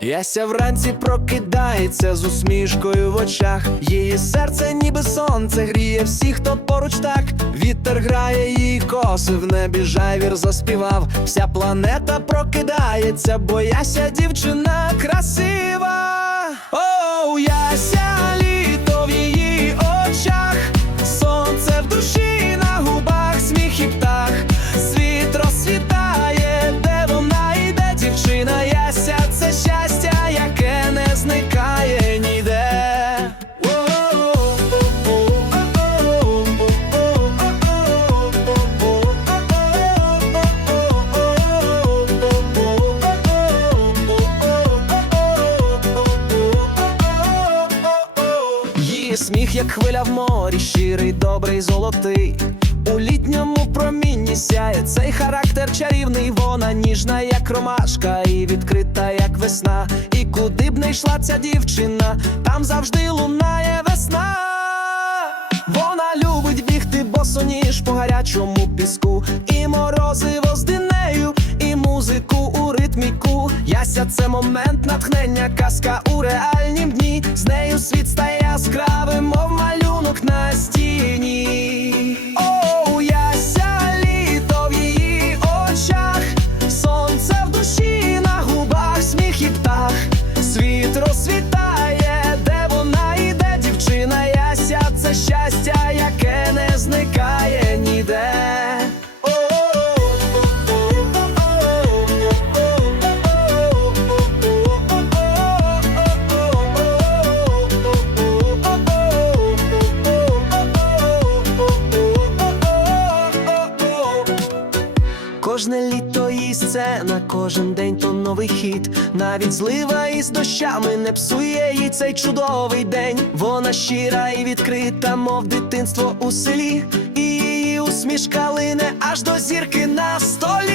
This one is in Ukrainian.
Яся вранці прокидається з усмішкою в очах. Її серце, ніби сонце, гріє всіх, хто поруч так. Вітер грає її коси, в небі жайвір заспівав. Вся планета прокидається, бо Яся дівчина сміх, як хвиля в морі, щирий, добрий, золотий. У літньому промінні сяє цей характер чарівний. Вона ніжна, як ромашка, і відкрита, як весна. І куди б не йшла ця дівчина, там завжди лунає весна. Вона любить бігти босоніж по гарячому піску, і морозиво з динею, і музику у ритміку. Яся це момент натхнення, казка у реальнім дні. З нею світ Кожне літо і сцена, кожен день то новий хід. Навіть злива із дощами не псує їй цей чудовий день. Вона щира і відкрита, мов дитинство у селі. І її усмішка лине аж до зірки на столі.